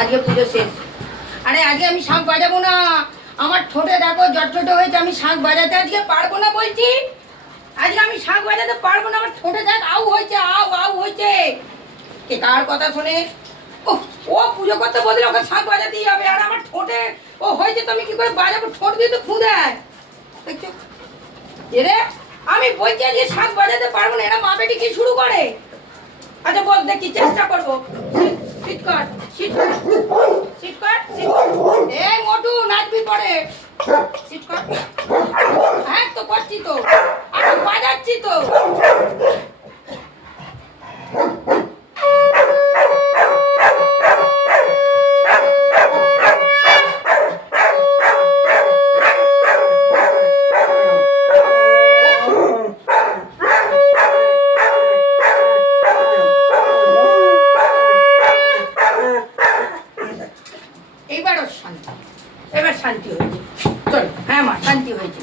আজকে পুজো শেষ। আরে আজকে আমি শাঁখ বাজাবো না, আমার ঠোঁটে দেখো জটজট হয়েছে, আমি শাঁখ বাজাতে আজকে পারবো না বলছি। আজকে আমি শাঁখ বাজাতে পারবো না, আমার ঠোঁটে দেখ আউ হয়েছে, আউ আউ হয়েছে। কে কার কথা শুনে ও পুজো করতে বললে ওকে শাঁখ বাজাতেই হবে, আর আমার ঠোঁটে ও হয়েছে তো আমি কি করে বাজাবো? ঠোঁট দিয়ে তো ফু দেয় দেখছো। এরে আমি বলছি আজকে শাঁখ বাজাতে পারবো না, এরা মা বেটি কি শুরু করে? আচ্ছা বল দেখি, চেষ্টা করবো। সিট কর, সিট কর, সিট কর, সিট কর। এই মোটু নাচবি পরে, সিট কর। হ্যাঁ তো করছি তো, আমি বাজাচ্ছি তো। এবার শান্তি, এবার শান্তি হয়েছে। চল, হ্যাঁ মা শান্তি হয়েছে।